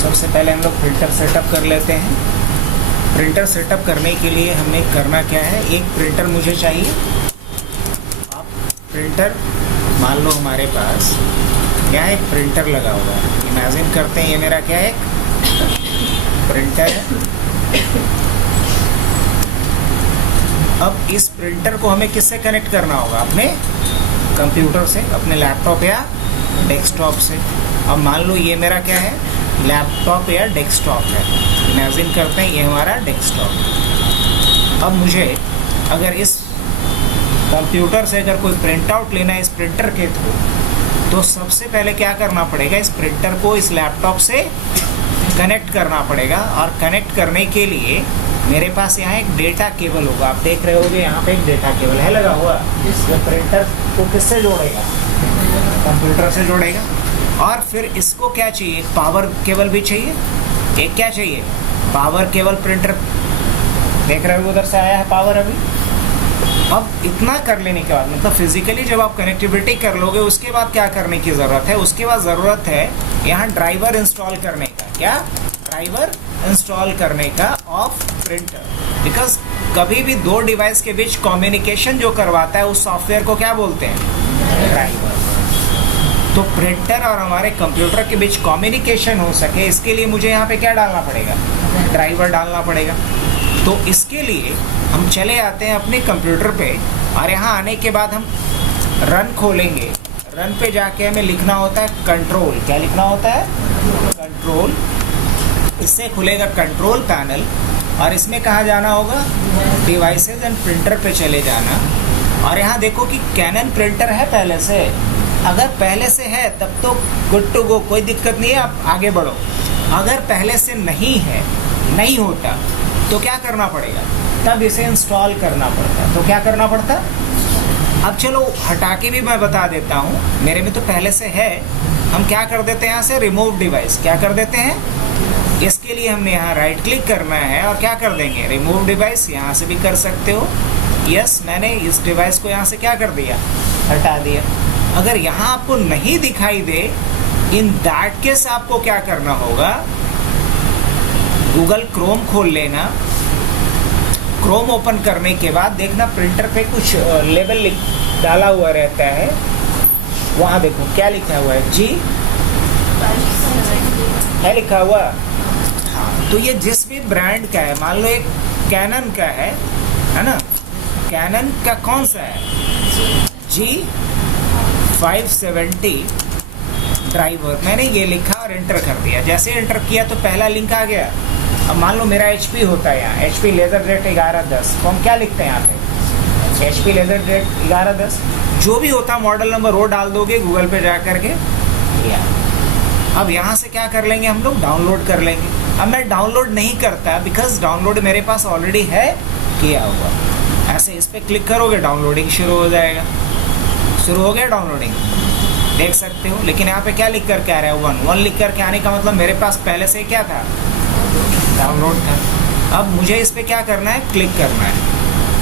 सबसे पहले हम लोग प्रिंटर सेटअप कर लेते हैं। प्रिंटर सेटअप करने के लिए हमें करना क्या है, एक प्रिंटर मुझे चाहिए। अब प्रिंटर मान लो हमारे पास क्या है, एक प्रिंटर लगा हुआ है। इमेजिन करते हैं ये मेरा क्या है, प्रिंटर है। अब इस प्रिंटर को हमें किससे कनेक्ट करना होगा, अपने कंप्यूटर से, अपने लैपटॉप या डेस्कटॉप से। अब मान लो ये मेरा क्या है, लैपटॉप या डेस्कटॉप है। इमेजिन करते हैं ये हमारा डेस्कटॉप। अब मुझे अगर इस कंप्यूटर से अगर कोई प्रिंट आउट लेना है इस प्रिंटर के थ्रू, तो सबसे पहले क्या करना पड़ेगा, इस प्रिंटर को इस लैपटॉप से कनेक्ट करना पड़ेगा। और कनेक्ट करने के लिए मेरे पास यहाँ एक डेटा केबल होगा। आप देख रहे होगे यहाँ पे एक डेटा केबल है लगा हुआ। ये प्रिंटर को किससे जोड़ेगा, कंप्यूटर से जोड़ेगा। और फिर इसको क्या चाहिए, एक पावर केबल भी चाहिए। एक क्या चाहिए, पावर केबल। प्रिंटर देख रहे हो उधर से आया है पावर अभी। अब इतना कर लेने के बाद, मतलब फिजिकली जब आप कनेक्टिविटी कर लोगे, उसके बाद क्या करने की ज़रूरत है, उसके बाद ज़रूरत है यहाँ ड्राइवर इंस्टॉल करने का। क्या, ड्राइवर इंस्टॉल करने का ऑफ प्रिंटर। बिकॉज कभी भी दो डिवाइस के बीच कम्युनिकेशन जो करवाता है उस सॉफ्टवेयर को क्या बोलते हैं, ड्राइवर। तो प्रिंटर और हमारे कंप्यूटर के बीच कम्युनिकेशन हो सके, इसके लिए मुझे यहाँ पे क्या डालना पड़ेगा, ड्राइवर डालना पड़ेगा। तो इसके लिए हम चले आते हैं अपने कंप्यूटर पे, और यहाँ आने के बाद हम रन खोलेंगे। रन पे जाके हमें लिखना होता है कंट्रोल। क्या लिखना होता है, कंट्रोल। इससे खुलेगा कंट्रोल पैनल, और इसमें कहाँ जाना होगा, डिवाइसेस एंड प्रिंटर पे चले जाना। और यहाँ देखो कि कैनन प्रिंटर है पहले से। अगर पहले से है तब तो गुड टू गो, कोई दिक्कत नहीं है, आप आगे बढ़ो। अगर पहले से नहीं है, नहीं होता, तो क्या करना पड़ेगा, तब इसे इंस्टॉल करना पड़ता। तो क्या करना पड़ता, अब चलो हटा के भी मैं बता देता हूँ। मेरे में तो पहले से है, हम क्या कर देते हैं यहाँ से, रिमूव डिवाइस। क्या कर देते हैं, इसके लिए हमने यहाँ राइट क्लिक करना है और क्या कर देंगे, रिमूव डिवाइस। यहाँ से भी कर सकते हो। यस, मैंने इस डिवाइस को यहाँ से क्या कर दिया, हटा दिया। अगर यहाँ आपको नहीं दिखाई दे, इन दैट केस आपको क्या करना होगा, गूगल क्रोम खोल लेना। क्रोम ओपन करने के बाद देखना प्रिंटर पे कुछ लेबल डाला हुआ रहता है। वहाँ देखो क्या लिखा हुआ है, जी है लिखा हुआ। हाँ, तो ये जिस भी ब्रांड का है, मान लो एक कैनन का है ना, कैनन का कौन सा है, G570 ड्राइवर। मैंने ये लिखा और एंटर कर दिया। जैसे एंटर किया तो पहला लिंक आ गया। अब मान लो मेरा HP होता है, यहाँ HP LaserJet 1110, तो हम क्या लिखते हैं यहाँ पे, HP LaserJet 1110, जो भी होता मॉडल नंबर वो डाल दोगे गूगल पे जा करके। अब यहाँ से क्या कर लेंगे, हम लोग डाउनलोड कर लेंगे। अब मैं डाउनलोड नहीं करता बिकॉज डाउनलोड मेरे पास ऑलरेडी है किया हुआ। ऐसे इस पर क्लिक करोगे, डाउनलोडिंग शुरू हो जाएगा। शुरू हो गया डाउनलोडिंग, देख सकते हो। लेकिन यहाँ पे क्या लिख करके आ रहा है, 1 लिख करके आने का मतलब मेरे पास पहले से क्या था, डाउनलोड था। अब मुझे इस पे क्या करना है, क्लिक करना है।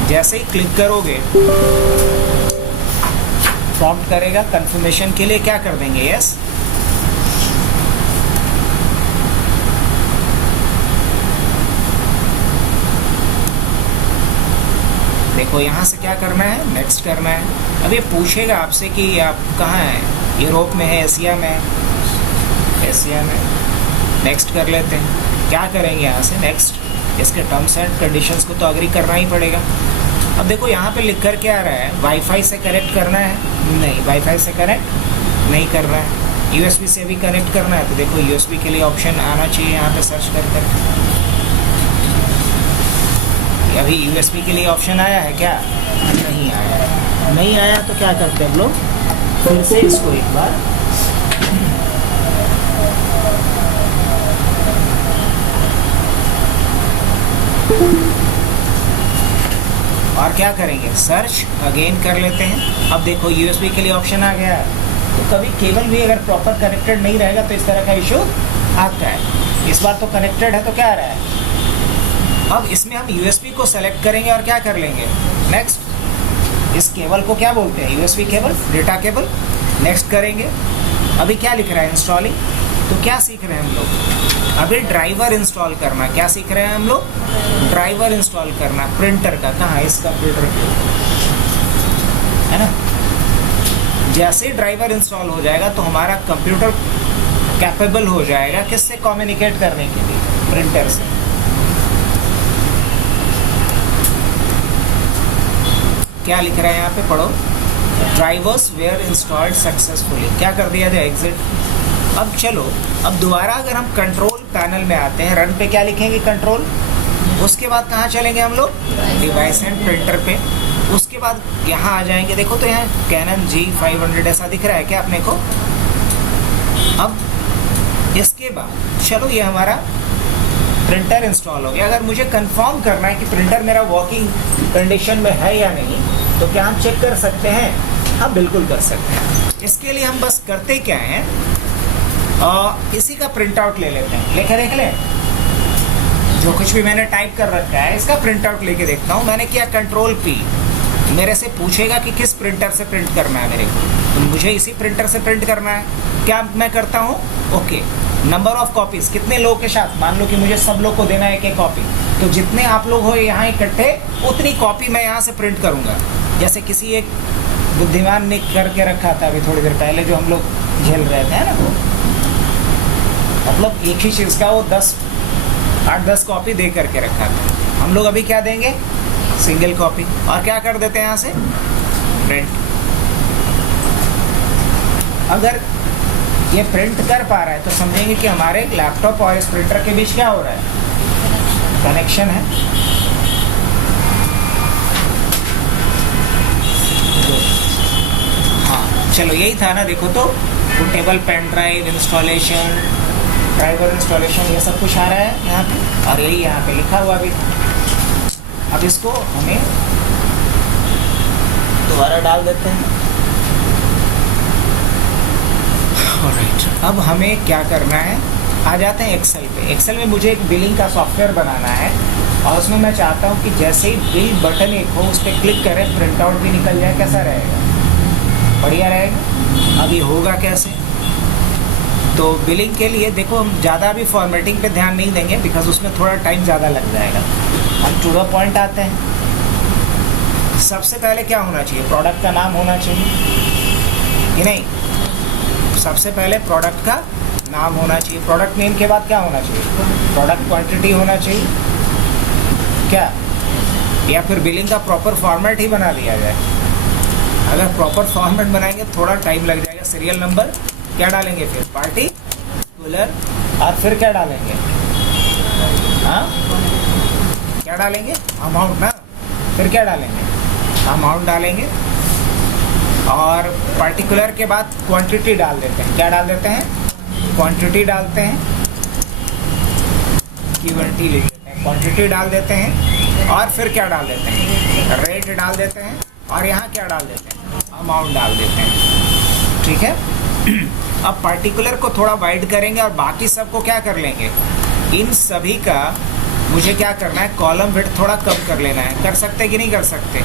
जैसे ही क्लिक करोगे प्रॉम्प्ट करेगा कंफर्मेशन के लिए, क्या कर देंगे, यस। देखो यहाँ से क्या करना है, नेक्स्ट करना है। अब ये पूछेगा आपसे कि आप कहाँ हैं, यूरोप में है, एशिया में है, एशिया में। नेक्स्ट कर लेते हैं। क्या करेंगे यहाँ से, नेक्स्ट। इसके टर्म्स एंड कंडीशंस को तो अग्री करना ही पड़ेगा। अब देखो यहाँ पे लिख कर के आ रहा है, वाईफाई से कनेक्ट करना है, नहीं वाईफाई से कनेक्ट नहीं कर रहा है। USB से भी कनेक्ट करना है, तो देखो USB के लिए ऑप्शन आना चाहिए यहाँ पे सर्च कर कर। अभी USB के लिए ऑप्शन आया है क्या, नहीं आया है। नहीं आया तो क्या करते हैं हम लोग, फिर से इसको एक बार और क्या करेंगे, सर्च अगेन कर लेते हैं। अब देखो USB के लिए ऑप्शन आ गया है। तो कभी केबल भी अगर प्रॉपर कनेक्टेड नहीं रहेगा तो इस तरह का इशू आता है। इस बार तो कनेक्टेड है तो क्या आ रहा है। अब इसमें हम USB को सेलेक्ट करेंगे और क्या कर लेंगे, नेक्स्ट। इस केबल को क्या बोलते हैं, USB cable, data cable. Next करेंगे। अभी क्या लिख रहा है, इंस्टॉलिंग। तो क्या सीख रहे हैं हम लोग? अभी ड्राइवर इंस्टॉल करना। क्या सीख रहे हैं हम लोग? ड्राइवर इंस्टॉल करना प्रिंटर का। कहाँ? इस कंप्यूटर पे, है ना। जैसे ही ड्राइवर इंस्टॉल हो जाएगा तो हमारा कंप्यूटर कैपेबल हो जाएगा किससे कम्युनिकेट करने के लिए? प्रिंटर से। क्या लिख रहे हैं यहाँ पे? पढ़ो। Drivers were installed successfully. क्या कर दिया जाए? एग्जिट। अब चलो, अब दोबारा अगर हम कंट्रोल पैनल में आते हैं, रन पे क्या लिखेंगे? कंट्रोल। उसके बाद कहाँ चलेंगे हम लोग? डिवाइस एंड प्रिंटर पे। उसके बाद यहाँ आ जाएंगे। देखो तो यहाँ कैनन G500 ऐसा दिख रहा है क्या अपने को? अब इसके बाद चलो, ये हमारा प्रिंटर इंस्टॉल हो गया। अगर मुझे कंफर्म करना है कि प्रिंटर मेरा वर्किंग कंडीशन में है या नहीं, तो क्या हम चेक कर सकते हैं? हाँ, बिल्कुल कर सकते हैं। इसके लिए हम बस करते क्या हैं, इसी का प्रिंट आउट ले लेते हैं। लेके देख लें, जो कुछ भी मैंने टाइप कर रखा है इसका प्रिंट आउट लेके देखता हूँ। मैंने किया कंट्रोल P। मेरे से पूछेगा कि किस प्रिंटर से प्रिंट करना है मेरे को, तो मुझे इसी प्रिंटर से प्रिंट करना है। क्या मैं करता हूँ? ओके, नंबर ऑफ कॉपीज, कितने लोगों के साथ? मान लो कि मुझे सब लोग को देना है एक कॉपी, तो जितने आप लोग हो यहाँ इकट्ठे, उतनी कॉपी मैं यहाँ से प्रिंट करूँगा। जैसे किसी एक बुद्धिमान ने करके रखा था अभी थोड़ी देर पहले, जो हम लोग झेल रहे थे, है ना, वो मतलब एक ही चीज़ का वो 8-10 कॉपी दे करके रखा था। हम लोग अभी क्या देंगे? Single copy. और क्या कर देते हैं यहाँ से? प्रिंट। अगर ये प्रिंट कर पा रहा है तो समझेंगे कि हमारे लैपटॉप और इस प्रिंटर के बीच क्या हो रहा है? कनेक्शन है। हाँ, चलो यही था ना। देखो तो portable pen drive installation, driver installation, ये सब कुछ आ रहा है यहाँ पे, और यही यहाँ पे लिखा हुआ भी। अब इसको हमें दोबारा डाल देते हैं। ऑलराइट, अब हमें क्या करना है? आ जाते हैं एक्सेल पे। एक्सेल में मुझे एक बिलिंग का सॉफ्टवेयर बनाना है, और उसमें मैं चाहता हूँ कि जैसे ही बिल बटन एक हो, उस पर क्लिक करें, प्रिंट आउट भी निकल जाए। कैसा रहेगा? बढ़िया रहेगा। अब ये होगा कैसे? तो बिलिंग के लिए देखो, हम ज़्यादा भी फॉर्मेटिंग पे ध्यान नहीं देंगे, बिकॉज उसमें थोड़ा टाइम ज़्यादा लग जाएगा। हम टू द पॉइंट आते हैं। सबसे पहले क्या होना चाहिए? प्रोडक्ट का नाम होना चाहिए कि नहीं? सबसे पहले प्रोडक्ट का नाम होना चाहिए। प्रोडक्ट नेम के बाद क्या होना चाहिए? प्रोडक्ट क्वांटिटी होना चाहिए क्या? या फिर बिलिंग का प्रॉपर फॉर्मेट ही बना दिया जाए? अगर प्रॉपर फॉर्मेट बनाएंगे थोड़ा टाइम लग जाएगा। सीरियल नंबर क्या डालेंगे? फिर पार्टिकुलर, और फिर क्या डालेंगे? हाँ, क्या डालेंगे? अमाउंट ना। फिर क्या डालेंगे? अमाउंट डालेंगे, और पार्टिकुलर के बाद क्वांटिटी डाल देते हैं। क्या डाल देते हैं? क्वांटिटी डालते हैं। क्वांटिटी लिख देते हैं, क्वांटिटी डाल देते हैं, और फिर क्या डाल देते हैं? रेट डाल देते हैं, और यहाँ क्या डाल देते हैं? अमाउंट डाल देते हैं। ठीक है। अब पार्टिकुलर को थोड़ा वाइड करेंगे, और बाकी सबको क्या कर लेंगे? इन सभी का मुझे क्या करना है? कॉलम विड्थ थोड़ा कम कर लेना है। कर सकते कि नहीं कर सकते?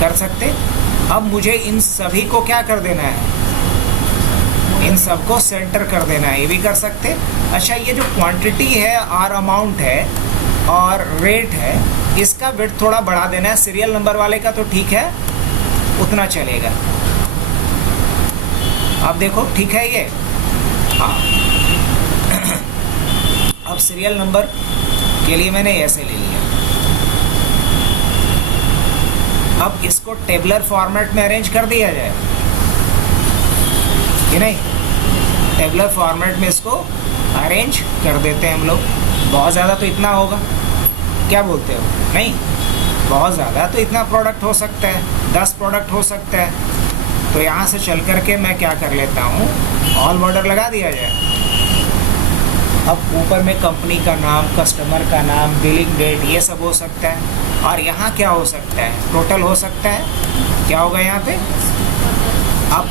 कर सकते। अब मुझे इन सभी को क्या कर देना है? इन सबको सेंटर कर देना है। ये भी कर सकते। अच्छा, ये जो क्वांटिटी है और अमाउंट है और रेट है, इसका विड्थ थोड़ा बढ़ा देना है। सीरियल नंबर वाले का तो ठीक है, उतना चलेगा। अब देखो, ठीक है ये? हाँ। अब सीरियल नंबर के लिए मैंने ऐसे ले लिया। अब इसको टेबलर फॉर्मेट में अरेंज कर दिया जाए कि नहीं? टेबलर फॉर्मेट में इसको अरेंज कर देते हैं हम लोग। बहुत ज़्यादा तो इतना होगा, क्या बोलते हो? नहीं, बहुत ज़्यादा तो इतना प्रोडक्ट हो सकता है, 10 प्रोडक्ट हो सकता है। तो यहाँ से चल कर के मैं क्या कर लेता हूँ? ऑल बॉर्डर लगा दिया जाए। अब ऊपर में कंपनी का नाम, कस्टमर का नाम, बिलिंग डेट, ये सब हो सकता है। और यहाँ क्या हो सकता है? टोटल हो सकता है। क्या होगा यहाँ पे? अब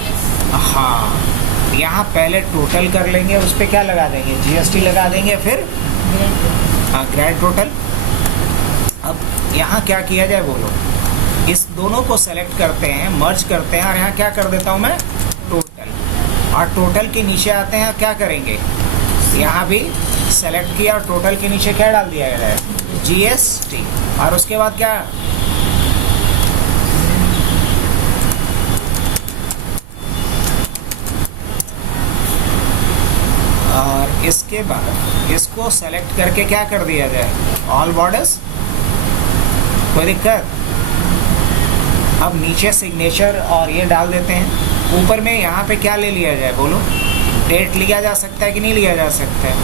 हाँ, यहाँ पहले टोटल कर लेंगे, उस पर क्या लगा देंगे? GST लगा देंगे, फिर हाँ, ग्रैंड टोटल। अब यहाँ क्या किया जाए बोलो? इस दोनों को सेलेक्ट करते हैं, मर्ज करते हैं, और यहाँ क्या कर देता हूँ मैं? टोटल। और टोटल के नीचे आते हैं, क्या करेंगे? यहाँ भी सेलेक्ट किया और टोटल के नीचे क्या डाल दिया गया है, GST। और उसके बाद क्या, और इसके बाद इसको सेलेक्ट करके क्या कर दिया जाए, ऑल बॉर्डर्स। कोई दिक्कत? अब नीचे सिग्नेचर और ये डाल देते हैं। ऊपर में यहाँ पे क्या ले लिया जाए बोलो, डेट लिया जा सकता है कि नहीं लिया जा सकता है?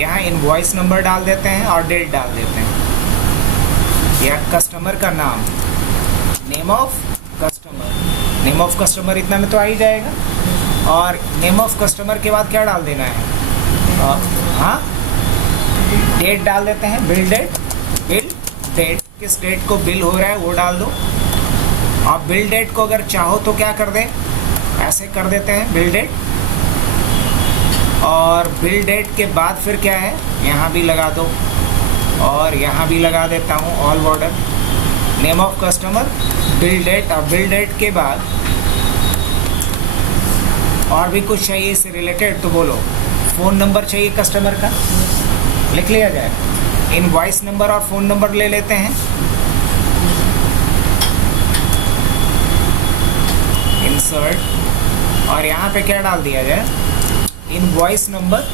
यहाँ इनवॉइस नंबर डाल देते हैं और डेट डाल देते हैं। या कस्टमर का नाम, name of customer, name of customer इतना में तो आ ही जाएगा। और नेम ऑफ कस्टमर के बाद क्या डाल देना है, हाँ डेट डाल देते हैं, बिल डेट। बिल डेट, किस डेट को बिल हो रहा है वो डाल दो। और बिल डेट को अगर चाहो तो क्या कर दें, ऐसे कर देते हैं बिल डेट। और बिल डेट के बाद फिर क्या है, यहाँ भी लगा दो और यहाँ भी लगा देता हूँ all border, name of customer, bill date. और बिल डेट के बाद और भी कुछ चाहिए इससे रिलेटेड तो बोलो। फ़ोन नंबर चाहिए कस्टमर का, लिख लिया जाए। इनवॉइस नंबर और फ़ोन नंबर ले लेते हैं। इंसर्ट और यहाँ पे क्या डाल दिया जाए, इनवॉइस नंबर,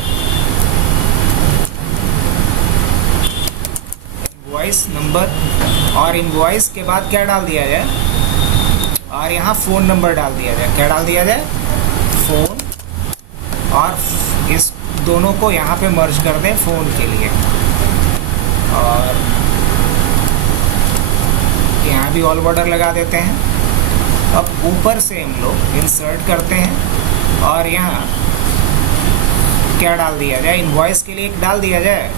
इनवॉइस नंबर। और इनवॉइस के बाद क्या डाल दिया जाए, और यहाँ फ़ोन नंबर डाल दिया जाए। क्या डाल दिया जाए, फ़ोन। और इस दोनों को यहाँ पे मर्ज कर दें फ़ोन के लिए। और यहाँ भी ऑल बॉर्डर लगा देते हैं। अब ऊपर से हम लोग इंसर्ट करते हैं और यहाँ क्या डाल दिया जाए, इनवॉइस के लिए एक डाल दिया जाए,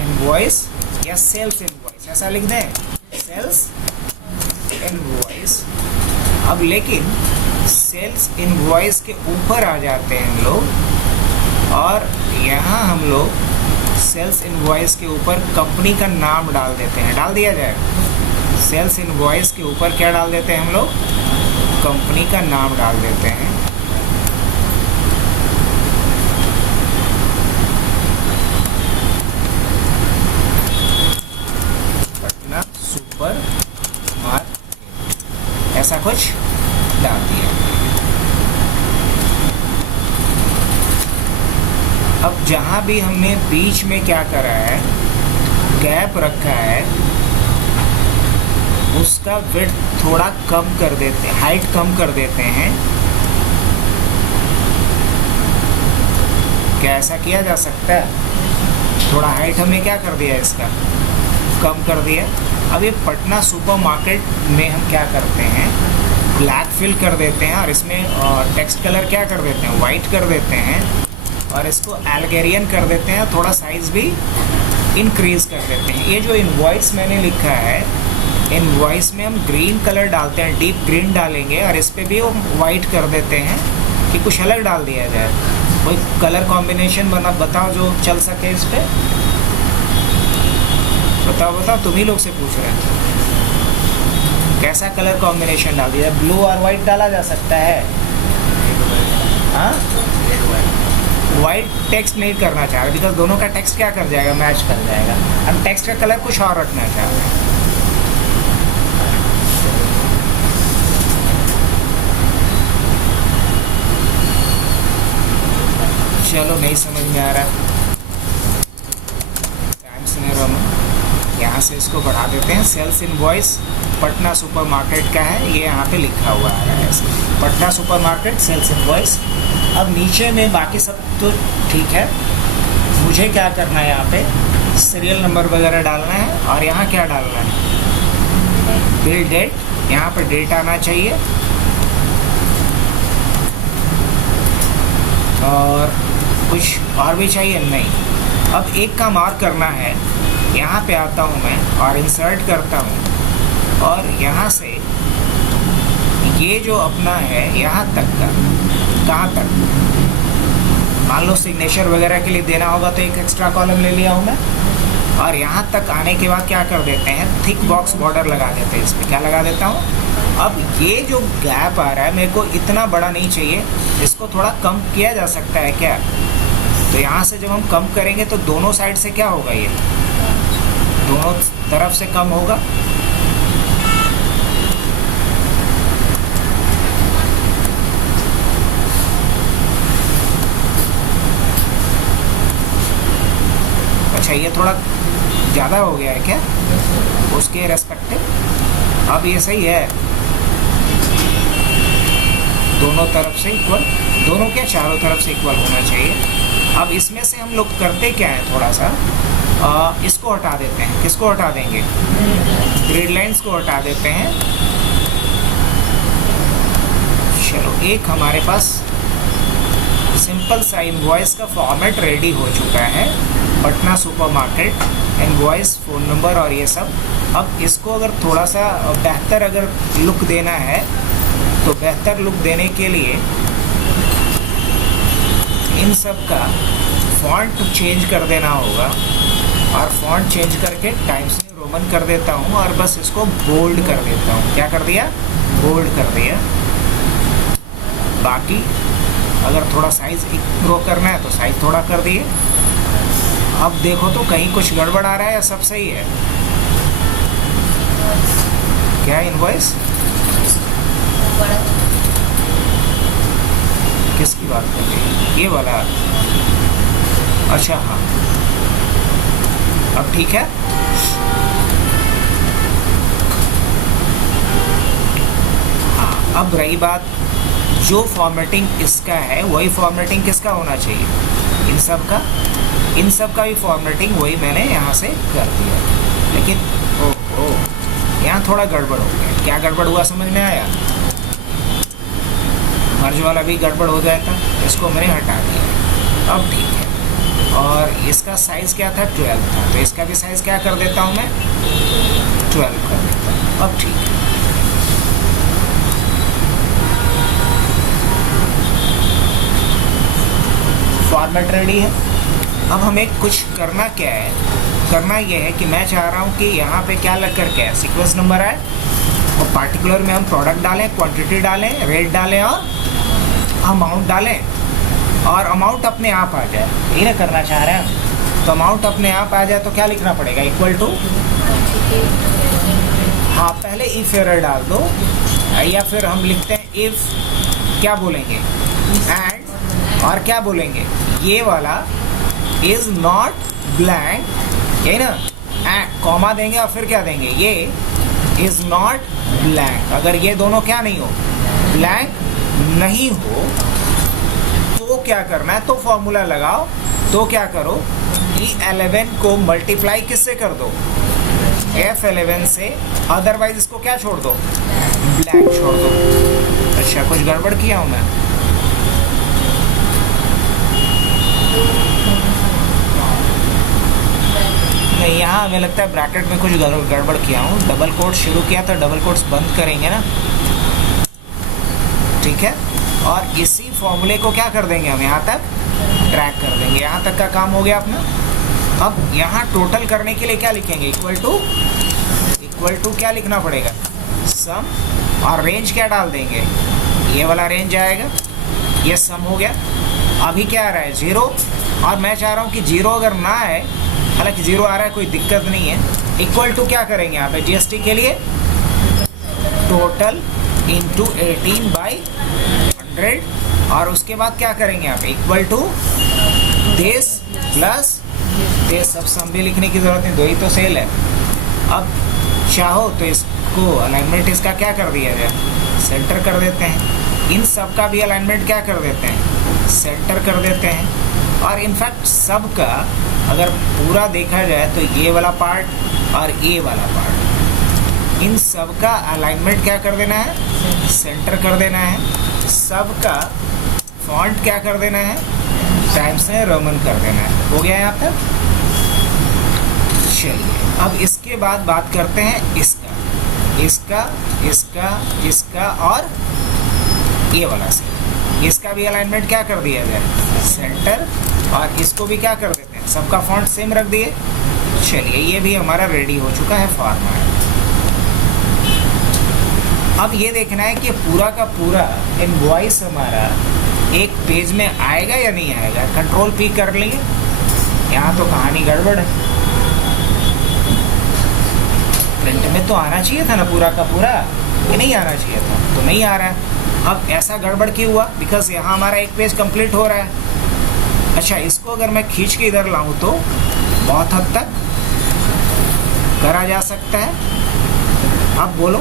इनवॉइस या सेल्स इनवॉइस, ऐसा लिख दें, सेल्स इनवॉइस। अब लेकिन सेल्स इनवॉइस के ऊपर आ जाते हैं हम लोग और यहाँ हम लोग सेल्स इनवॉइस के ऊपर कंपनी का नाम डाल देते हैं। डाल दिया जाए, सेल्स इनवॉइस के ऊपर क्या डाल देते हैं हम लोग, कंपनी का नाम डाल देते हैं। पटना सुपर मार्केट, ऐसा कुछ डाल दिया। अब जहाँ भी हमने बीच में क्या करा है, गैप रखा है, उसका विड्थ थोड़ा कम कर देते हैं, हाइट कम कर देते हैं। क्या ऐसा किया जा सकता है? थोड़ा हाइट हमने क्या कर दिया, इसका कम कर दिया। अब ये पटना सुपर मार्केट में हम क्या करते हैं, ब्लैक फिल कर देते हैं और इसमें टेक्स्ट कलर क्या कर देते हैं, वाइट कर देते हैं। और इसको अल्गेरियन कर देते हैं, थोड़ा साइज़ भी इंक्रीज कर देते हैं। ये जो इनवॉइस मैंने लिखा है, इनवॉइस में हम ग्रीन कलर डालते हैं, डीप ग्रीन डालेंगे और इस पे भी वो वाइट कर देते हैं कि कुछ अलग डाल दिया जाए। कोई कलर कॉम्बिनेशन बताओ जो चल सके इस पर, बताओ तुम ही लोग से पूछ रहे हैं। कैसा कलर कॉम्बिनेशन डाल दिया, ब्लू और वाइट डाला जा सकता है? हाँ, वाइट टेक्स्ट नहीं करना चाह रहे बिकॉज दोनों का टेक्स्ट क्या कर जाएगा, मैच कर जाएगा। हम टेक्स्ट का कलर कुछ और रखना चाह रहे हैं। चलो नहीं समझ में आ रहा, टाइम सिनेरो में यहाँ से इसको बढ़ा देते हैं। Sales invoice Patna super market का है, ये यहाँ पे लिखा हुआ है ऐसे, Patna super market sales invoice. अब नीचे में बाकी सब तो ठीक है, मुझे क्या करना है, यहाँ पे सीरियल नंबर वगैरह डालना है। और यहाँ क्या डालना है, बिल डेट, यहाँ पर डेट आना चाहिए। और कुछ और भी चाहिए नहीं। अब एक काम और करना है, यहाँ पे आता हूँ मैं और इंसर्ट करता हूँ और यहाँ से ये जो अपना है यहाँ तक का, कहाँ तक, मान लो सिग्नेचर वगैरह के लिए देना होगा तो एक एक्स्ट्रा कॉलम ले लिया हूँ मैं। और यहाँ तक आने के बाद क्या कर देते हैं, थिक बॉक्स बॉर्डर लगा देते हैं। इस पर क्या लगा देता हूँ, अब ये जो गैप आ रहा है मेरे को इतना बड़ा नहीं चाहिए, इसको थोड़ा कम किया जा सकता है क्या? तो यहाँ से जब हम कम करेंगे तो दोनों साइड से क्या होगा, ये दोनों तरफ से कम होगा। अच्छा, ये थोड़ा ज़्यादा हो गया है क्या उसके रेस्पेक्टिव? अब ये सही है, दोनों तरफ से इक्वल, दोनों क्या चारों तरफ से इक्वल होना चाहिए। अब इसमें से हम लोग करते क्या है, थोड़ा सा इसको हटा देते हैं। किसको हटा देंगे? ग्रिड लाइंस को हटा देते हैं। चलो, एक हमारे पास सिंपल सा इनवॉइस का फॉर्मेट रेडी हो चुका है, Patna supermarket, invoice, phone number और ये सब। अब इसको अगर थोड़ा सा बेहतर अगर लुक देना है तो बेहतर लुक देने के लिए इन सब का फॉन्ट चेंज कर देना होगा, और फॉन्ट चेंज करके टाइम्स न्यू रोमन कर देता हूँ और बस इसको बोल्ड कर देता हूँ। क्या कर दिया? बोल्ड कर दिया। बाकी अगर थोड़ा साइज ग्रो करना है तो साइज थोड़ा कर दिए। अब देखो तो कहीं कुछ गड़बड़ आ रहा है या सब सही है? क्या इनवॉइस किसकी बात कर रही है? ये वाला? अच्छा हाँ, अब ठीक है। हाँ, अब रही बात, जो फॉर्मेटिंग इसका है वही फॉर्मेटिंग किसका होना चाहिए? इन सब का। इन सब का भी फॉर्मेटिंग वही मैंने यहाँ से कर दिया, लेकिन ओहो, यहाँ थोड़ा गड़बड़ हो गया। क्या गड़बड़ हुआ समझ में आया? मर्ज वाला भी गड़बड़ हो गया था, इसको मैंने हटा दिया। अब ठीक है। और इसका साइज़ क्या था? 12 था, तो इसका भी साइज़ क्या कर देता हूँ मैं? 12 कर देता हूँ। अब ठीक है। फॉर्मेट रेडी है। अब हमें कुछ करना क्या है? करना यह है कि मैं चाह रहा हूँ कि यहाँ पे क्या लग कर क्या सीक्वेंस नंबर आए, और पार्टिकुलर में हम प्रोडक्ट डालें, क्वांटिटी डालें, रेट डालें और अमाउंट डालें, और अमाउंट अपने आप आ जाए। यही ना करना चाह रहे हैं? तो अमाउंट अपने आप आ जाए तो क्या लिखना पड़ेगा? इक्वल टू, हाँ, पहले इफ एरर डाल दो, या फिर हम लिखते हैं इफ, क्या बोलेंगे? एंड, और क्या बोलेंगे? ये वाला इज नॉट ब्लैंक, यही ना? एंड कॉमा देंगे और फिर क्या देंगे? ये इज नॉट ब्लैंक। अगर ये दोनों क्या नहीं हो, ब्लैंक नहीं हो, तो क्या करना है? तो फॉर्मूला लगाओ। तो क्या करो? E11 को मल्टीप्लाई किससे कर दो? F11 से। अदरवाइज इसको क्या छोड़ दो? ब्लैंक छोड़ दो। अच्छा, कुछ गड़बड़ किया हूं मैं? नहीं, यहाँ हमें लगता है ब्रैकेट में कुछ गड़बड़ किया हूँ। डबल कोट शुरू किया तो डबल कोट्स बंद करेंगे ना, ठीक है। और इसी फॉर्मूले को क्या कर देंगे हम? यहाँ तक ट्रैक कर देंगे। यहाँ तक का काम हो गया अपना। अब यहाँ टोटल करने के लिए क्या लिखेंगे? इक्वल टू क्या लिखना पड़ेगा? सम, और रेंज क्या डाल देंगे? ये वाला रेंज आएगा। ये सम हो गया। अभी क्या आ रहा है? 0। और मैं चाह रहा हूँ कि 0 अगर ना आए, हालांकि 0 आ रहा है, कोई दिक्कत नहीं है। इक्वल टू क्या करेंगे यहाँ पे? GST के लिए टोटल इंटू 18/100, और उसके बाद क्या करेंगे यहाँ पे? Equal to this plus this. सब सम भी लिखने की जरूरत नहीं, 2 ही तो सेल है। अब चाहो तो इसको अलाइनमेंट इसका क्या कर दिया जाए? सेंटर कर देते हैं। इन सब का भी अलाइनमेंट क्या कर देते हैं? सेंटर कर देते हैं। और इनफैक्ट सब का अगर पूरा देखा जाए तो ये वाला पार्ट और ये वाला पार्ट, इन सब का अलाइनमेंट क्या कर देना है? सेंटर कर देना है। सब का फॉन्ट क्या कर देना है? टाइम्स न्यू रोमन कर देना है। हो गया यहाँ तक? चलिए, अब इसके बाद बात करते हैं इसका, और ये वाला से। इसका भी अलाइनमेंट क्या कर दिया जाए? सेंटर। और इसको भी क्या कर देते हैं? सबका फॉन्ट सेम रख दिए। चलिए, ये भी हमारा रेडी हो चुका है फॉर्मेट। अब ये देखना है कि पूरा का पूरा इनवॉइस हमारा एक पेज में आएगा या नहीं आएगा। कंट्रोल पी कर लिए, यहाँ तो कहानी गड़बड़ है। प्रिंट में तो आना चाहिए था ना पूरा का पूरा, ये नहीं आना चाहिए था, तो नहीं आ रहा है। अब ऐसा गड़बड़ क्यों हुआ? बिकॉज यहाँ हमारा एक पेज कंप्लीट हो रहा है। अच्छा, इसको अगर मैं खींच के इधर लाऊं तो बहुत हद तक करा जा सकता है। अब बोलो,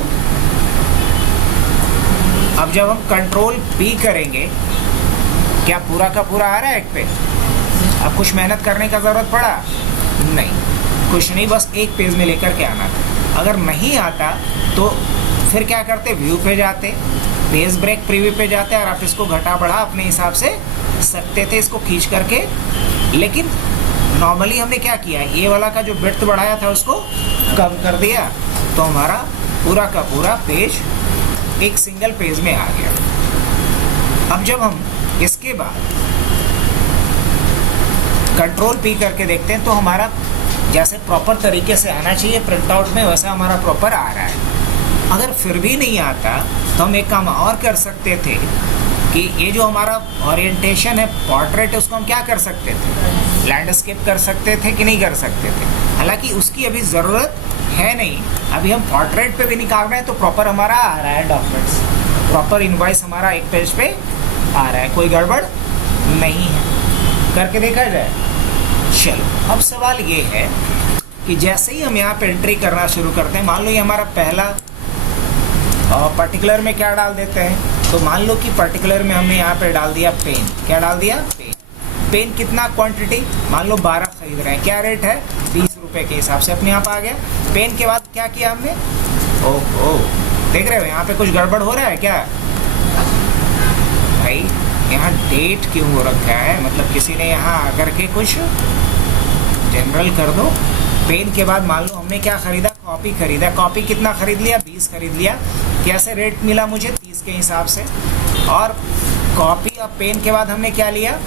अब जब हम कंट्रोल पी करेंगे, क्या पूरा का पूरा आ रहा है एक पेज? अब कुछ मेहनत करने का ज़रूरत पड़ा? नहीं, कुछ नहीं, बस एक पेज में लेकर के आना था। अगर नहीं आता तो फिर क्या करते? व्यू पे जाते, पेज ब्रेक प्रीव्यू पे जाते और आप इसको घटा बढ़ा अपने हिसाब से सकते थे इसको खींच करके। लेकिन नॉर्मली हमने क्या किया, ये वाला का जो विड्थ बढ़ाया था उसको कम कर दिया, तो हमारा पूरा का पूरा पेज एक सिंगल पेज में आ गया। अब जब हम इसके बाद कंट्रोल पी करके देखते हैं तो हमारा जैसे प्रॉपर तरीके से आना चाहिए प्रिंट आउट में, वैसा हमारा प्रॉपर आ रहा है। अगर फिर भी नहीं आता तो हम एक काम और कर सकते थे कि ये जो हमारा ओरिएंटेशन है, पोर्ट्रेट है, उसको हम क्या कर सकते थे? लैंडस्केप कर सकते थे कि नहीं कर सकते थे? हालांकि उसकी अभी ज़रूरत है नहीं, अभी हम पोर्ट्रेट पे भी निकाल रहे हैं तो प्रॉपर हमारा आ रहा है डॉक्यूमेंट्स, प्रॉपर इनवॉइस हमारा एक पेज पे आ रहा है, कोई गड़बड़ नहीं है। करके देखा जाए। चलो, अब सवाल ये है कि जैसे ही हम यहाँ पे एंट्री करना शुरू करते हैं, मान लो ये हमारा पहला पर्टिकुलर में क्या डाल देते हैं, तो मान लो कि पर्टिकुलर में हमने यहाँ पे डाल दिया पेन। क्या डाल दिया? पेन। पेन कितना क्वांटिटी? मान लो 12 खरीद रहे हैं, क्या रेट है? 20 रुपये के हिसाब से अपने यहाँ पे आ गया। पेन के बाद क्या किया हमने? ओह ओह, देख रहे हो यहाँ पे कुछ गड़बड़ हो रहा है क्या भाई? यहाँ डेट क्यों हो रखा है? मतलब किसी ने यहाँ आकर के कुछ जनरल कर दो। पेन के बाद मान लो हमने क्या खरीदा? कॉपी खरीदा। कॉपी कितना खरीद लिया? 20 खरीद लिया। कैसे रेट मिला मुझे? 30 के हिसाब से। और कॉपी और पेन के बाद हमने क्या लिया?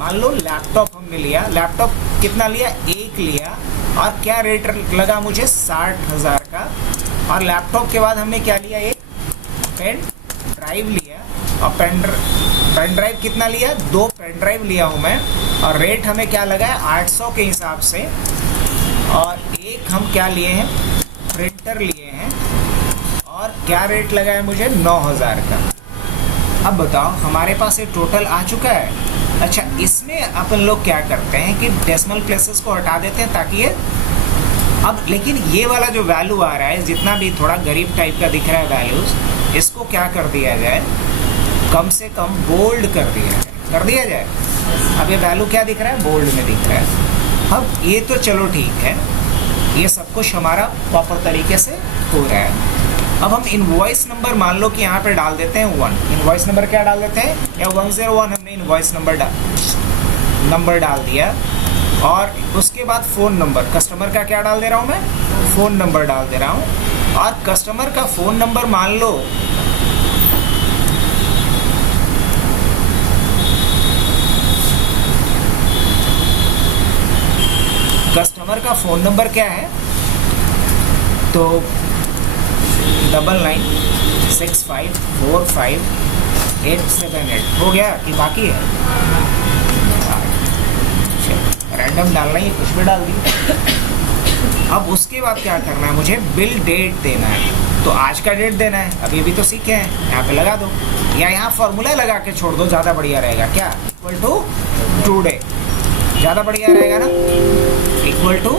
मान लो लैपटॉप हमने लिया। लैपटॉप कितना लिया? 1 लिया। और क्या रेट लगा मुझे? 60,000 का। और लैपटॉप के बाद हमने क्या लिया? एक पेन ड्राइव लिया। और पेन ड्राइव कितना लिया? 2 पेन ड्राइव लिया हूँ मैं। और रेट हमें क्या लगा है? 800 के हिसाब से। और एक हम क्या लिए हैं? प्रिंटर लिए हैं। और क्या रेट लगा है मुझे? 9,000 का। अब बताओ, हमारे पास ये टोटल आ चुका है। अच्छा, इसमें अपन लोग क्या करते हैं कि डेसिमल प्लेसेस को हटा देते हैं ताकि ये अब, लेकिन ये वाला जो वैल्यू आ रहा है, जितना भी थोड़ा गरीब टाइप का दिख रहा है वैल्यूज, इसको क्या कर दिया जाए? कम से कम बोल्ड कर दिया जाए। अब ये वैल्यू क्या दिख रहा है? बोल्ड में दिख रहा है। अब ये तो चलो ठीक है, ये सब कुछ हमारा प्रॉपर तरीके से हो रहा है। अब हम इनवॉइस नंबर मान लो कि यहाँ पे डाल देते हैं 1। इनवॉइस नंबर क्या डाल देते हैं? या 101 हमने इनवॉइस नंबर डाल दिया। और उसके बाद फ़ोन नंबर, कस्टमर का क्या डाल दे रहा हूँ मैं? फ़ोन नंबर डाल दे रहा हूँ। और कस्टमर का फ़ोन नंबर मान लो कस्टमर का फ़ोन नंबर क्या है? तो 9965458878 हो गया कि बाकी है? रैंडम डालना ही, कुछ भी डाल दी। अब उसके बाद क्या करना है? मुझे बिल डेट देना है। तो आज का डेट देना है, अभी अभी तो सीखे हैं, यहाँ पे लगा दो या यहाँ फॉर्मूला लगा के छोड़ दो, ज़्यादा बढ़िया रहेगा। क्या? इक्वल टू टुडे, ज़्यादा बढ़िया रहेगा ना? इक्वल टू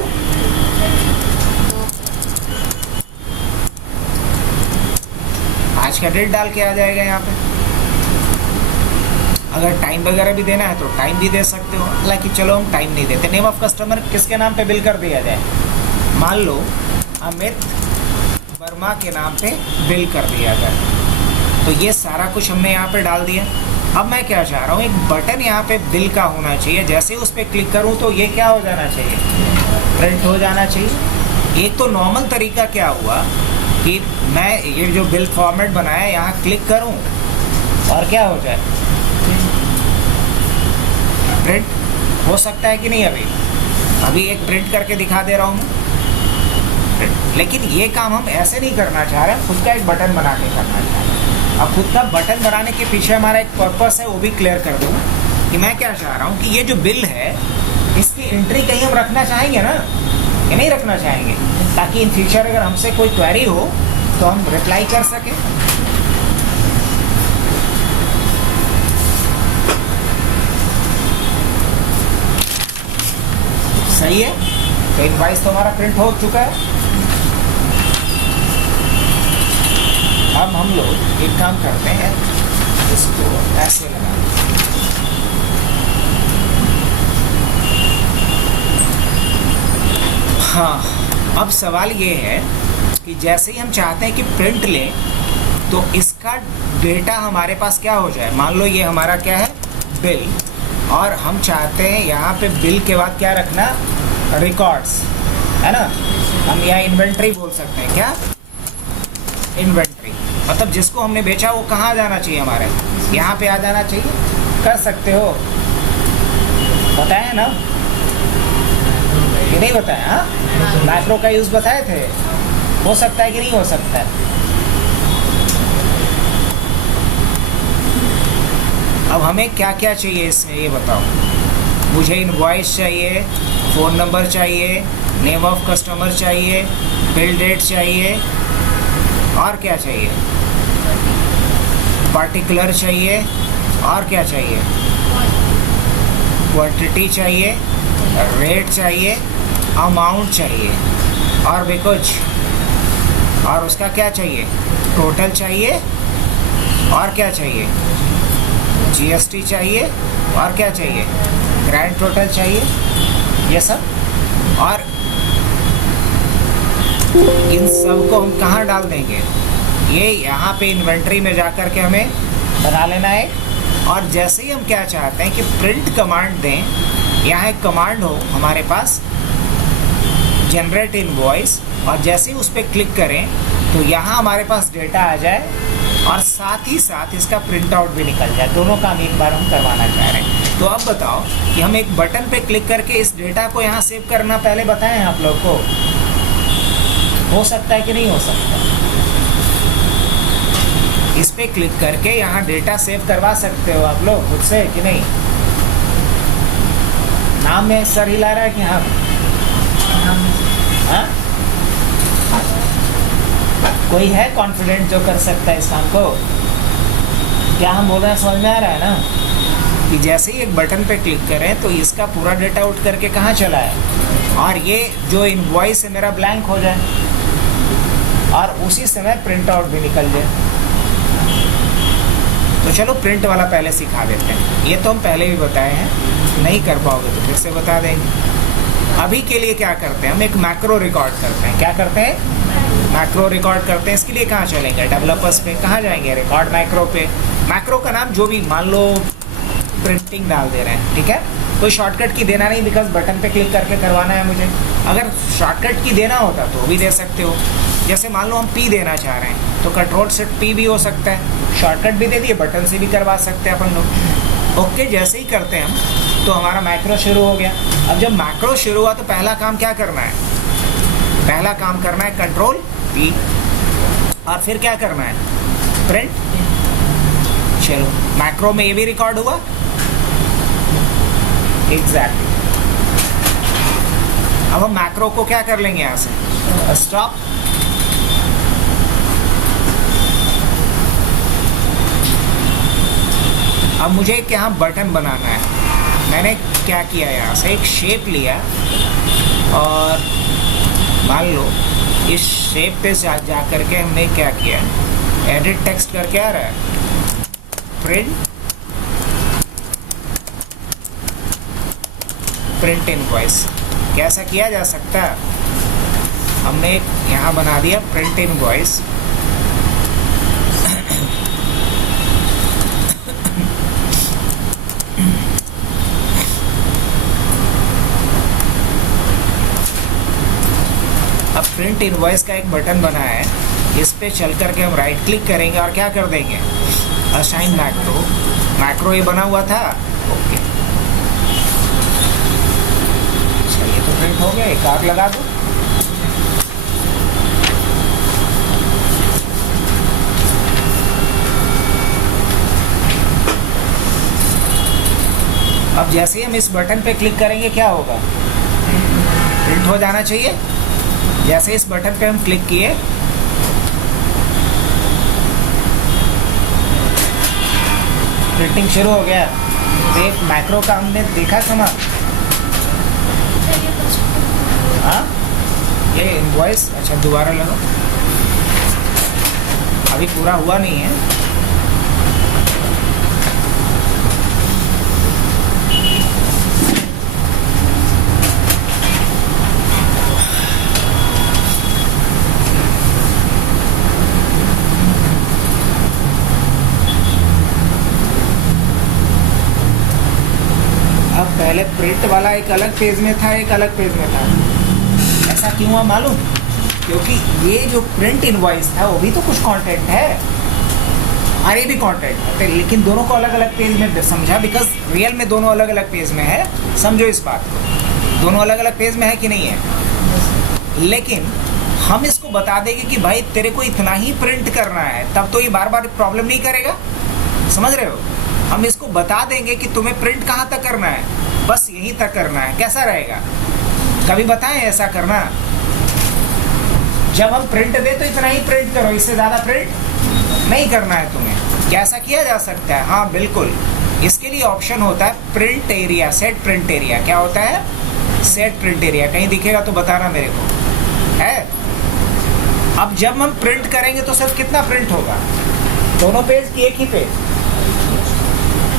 आज का डेट डाल के आ जाएगा यहाँ पे। अगर टाइम वगैरह भी देना है तो टाइम भी दे सकते हो, हालांकि चलो हम टाइम नहीं देते। नेम ऑफ कस्टमर किसके नाम पे बिल कर दिया जाए? मान लो अमित वर्मा के नाम पे बिल कर दिया जाए। तो ये सारा कुछ हमने यहाँ पे डाल दिया। अब मैं क्या चाह रहा हूँ, एक बटन यहाँ पे बिल का होना चाहिए। जैसे ही उस पर क्लिक करूँ तो ये क्या हो जाना चाहिए? प्रिंट हो जाना चाहिए। एक तो नॉर्मल तरीका क्या हुआ कि मैं ये जो बिल फॉर्मेट बनाया यहाँ क्लिक करूँ और क्या हो जाए? प्रिंट हो सकता है कि नहीं? अभी एक प्रिंट करके दिखा दे रहा हूँ मैं। लेकिन ये काम हम ऐसे नहीं करना चाह रहे हैं, खुद का एक बटन बना के करना चाह रहे हैं। अब खुद का बटन बनाने के पीछे हमारा एक पर्पस है, वो भी क्लियर कर दूँ कि मैं क्या चाह रहा हूँ कि ये जो बिल है इसकी एंट्री कहीं हम रखना चाहेंगे ना, कि नहीं रखना चाहेंगे, ताकि इन फ्यूचर अगर हमसे कोई क्वेरी हो तो हम रिप्लाई कर सकें। सही है, तो इनवॉइस तो हमारा प्रिंट हो चुका है। अब हम लोग एक काम करते हैं, इसको ऐसे लगा, हाँ। अब सवाल ये है कि जैसे ही हम चाहते हैं कि प्रिंट लें तो इसका डेटा हमारे पास क्या हो जाए। मान लो ये हमारा क्या है, बिल, और हम चाहते हैं यहाँ पे बिल के बाद क्या रखना, रिकॉर्ड्स, है ना। हम यहाँ इन्वेंट्री बोल सकते हैं, क्या इन्वेंट्री, मतलब जिसको हमने बेचा वो कहाँ जाना चाहिए, हमारे यहाँ पे आ जाना चाहिए। कर सकते हो, बताया ना कि नहीं बताया? हाँ, मैक्रो का यूज़ बताए थे, हो सकता है कि नहीं हो सकता है। अब हमें क्या क्या चाहिए इसमें ये बताओ। मुझे इनवॉइस चाहिए, फ़ोन नंबर चाहिए, नेम ऑफ कस्टमर चाहिए, बिल डेट चाहिए, और क्या चाहिए, पार्टिकुलर चाहिए, और क्या चाहिए, क्वांटिटी चाहिए, रेट चाहिए, अमाउंट चाहिए, और भी कुछ, और उसका क्या चाहिए, टोटल चाहिए, और क्या चाहिए, जीएसटी चाहिए, और क्या चाहिए, ग्रैंड टोटल चाहिए, ये सब। और इन सब को हम कहाँ डाल देंगे, ये यहाँ पे इन्वेंट्री में जाकर के हमें बना लेना है। और जैसे ही हम क्या चाहते हैं कि प्रिंट कमांड दें, यहाँ एक कमांड हो हमारे पास, जनरेट इनवॉइस, और जैसे ही उस पर क्लिक करें तो यहाँ हमारे पास डेटा आ जाए और साथ ही साथ इसका प्रिंट आउट भी निकल जाए। दोनों काम एक बार हम करवाना चाह रहे हैं। तो अब बताओ कि हम एक बटन पे क्लिक करके इस डेटा को यहाँ सेव करना पहले बताएं आप लोग को, हो सकता है कि नहीं हो सकता। इस पे क्लिक करके यहाँ डेटा सेव करवा सकते हो आप लोग खुद से कि नहीं। नाम में सर हिला रहा है कि हाँ, हाँ? कोई है कॉन्फिडेंट जो कर सकता है इस काम को? क्या हम बोल रहे हैं समझ में आ रहा है ना, कि जैसे ही एक बटन पे क्लिक करें तो इसका पूरा डेटा आउट करके कहाँ चला है, और ये जो इनवॉइस है मेरा ब्लैंक हो जाए और उसी समय प्रिंट आउट भी निकल जाए। तो चलो प्रिंट वाला पहले सिखा देते हैं। ये तो हम पहले भी बताए हैं, नहीं कर पाओगे तो फिर से बता देंगे। अभी के लिए क्या करते हैं, हम एक मैक्रो रिकॉर्ड करते हैं। क्या करते हैं, मैक्रो रिकॉर्ड करते हैं। इसके लिए कहाँ चलेंगे, डेवलपर्स पे कहाँ जाएंगे, रिकॉर्ड मैक्रो पे। मैक्रो का नाम जो भी, मान लो प्रिंटिंग डाल दे रहे हैं, ठीक है। कोई शॉर्टकट की देना नहीं, बिकॉज बटन पे क्लिक करके करवाना है मुझे। अगर शॉर्टकट की देना होता तो भी दे सकते हो। जैसे मान लो हम पी देना चाह रहे हैं तो कंट्रोल से पी भी हो सकता है, शॉर्टकट भी दे दिए, बटन से भी करवा सकते हैं अपन लोग। ओके, जैसे ही करते हैं हम तो हमारा मैक्रो शुरू हो गया। अब जब मैक्रो शुरू हुआ तो पहला काम क्या करना है, पहला काम करना है कंट्रोल पी, और फिर क्या करना है, प्रिंट। चलो मैक्रो में ये भी रिकॉर्ड हुआ, एग्जैक्टली। अब हम मैक्रो को क्या कर लेंगे, यहाँ से स्टॉप। अब मुझे एक यहाँ बटन बनाना है। मैंने क्या किया, यहाँ से एक शेप लिया और मान लो इस शेप पे जा करके हमने क्या किया, एडिट टेक्स्ट करके आ रहा है, प्रिंट इनवॉइस। कैसा किया जा सकता है, हमने एक यहाँ बना दिया प्रिंट इनवॉइस। अब प्रिंट इनवॉइस का एक बटन बना है, इस पे चल करके हम राइट क्लिक करेंगे और क्या कर देंगे, असाइन मैक्रो। मैक्रो ये बना हुआ था, ओके। चलिए तो प्रिंट हो गया, एक आग लगा दो। जैसे ही हम इस बटन पे क्लिक करेंगे क्या होगा, प्रिंट हो जाना चाहिए। जैसे इस बटन पे हम क्लिक किए, प्रिंटिंग शुरू हो गया। एक मैक्रो का हमने देखा सामान, हाँ ये इनवॉइस, अच्छा दोबारा लगाओ, अभी पूरा हुआ नहीं है। अब पहले प्रिंट वाला एक अलग पेज में था, एक अलग पेज में था। ऐसा क्यों हुआ मालूम? क्योंकि ये जो प्रिंट इनवॉइस था वो भी तो कुछ कंटेंट है और ये भी कंटेंट है, लेकिन दोनों को अलग अलग पेज में समझा, बिकॉज रियल में दोनों अलग अलग पेज में है। समझो इस बात को, दोनों अलग अलग पेज में है कि नहीं है। लेकिन हम इसको बता देंगे कि भाई तेरे को इतना ही प्रिंट करना है, तब तो ये बार बार प्रॉब्लम नहीं करेगा। समझ रहे हो? हम इसको बता देंगे कि तुम्हें प्रिंट कहाँ तक करना है, बस यहीं तक करना है। कैसा रहेगा? कभी बताएं ऐसा करना? जब हम प्रिंट दे तो इतना ही प्रिंट करो, इससे ज़्यादा प्रिंट नहीं करना है तुम्हें। कैसा किया जा सकता है? हाँ बिल्कुल, इसके लिए ऑप्शन होता है print area, set print area. क्या होता है? Set print area. कहीं दिखेगा तो बताना मेरे को, है। अब जब हम प्रिंट करेंगे तो सिर्फ कितना प्रिंट होगा? दोनों पेज की एक ही पेज।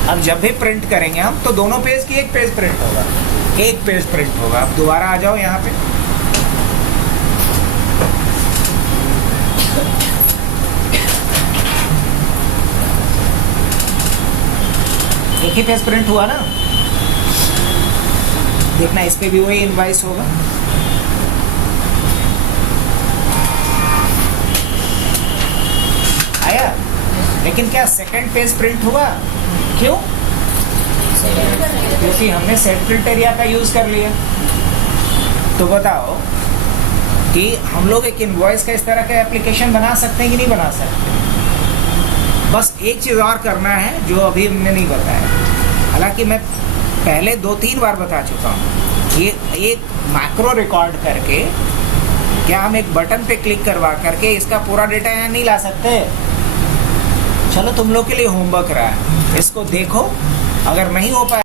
अब जब भी प्रिंट करेंगे हम तो दोनों पेज की एक पेज प्रिंट होगा, एक पेज प्रिंट होगा। अब दोबारा आ जाओ यहाँ पे, एक ही पेज प्रिंट हुआ ना। देखना इस पे भी वही इनवॉइस होगा। आया? लेकिन क्या सेकंड पेज प्रिंट हुआ? क्यों? क्योंकि हमने सेट प्रिंट एरिया का यूज कर लिया। तो बताओ कि हम लोग एक इनवॉइस का इस तरह का एप्लीकेशन बना सकते हैं कि नहीं बना सकते? बस एक चीज़ और करना है जो अभी हमने नहीं बताया, हालांकि मैं पहले 2-3 बार बता चुका हूँ। ये एक मैक्रो रिकॉर्ड करके, क्या हम एक बटन पे क्लिक करवा करके इसका पूरा डेटा यहाँ नहीं ला सकते? चलो तुम लोग के लिए होमवर्क रहा है, इसको देखो, अगर नहीं हो पाए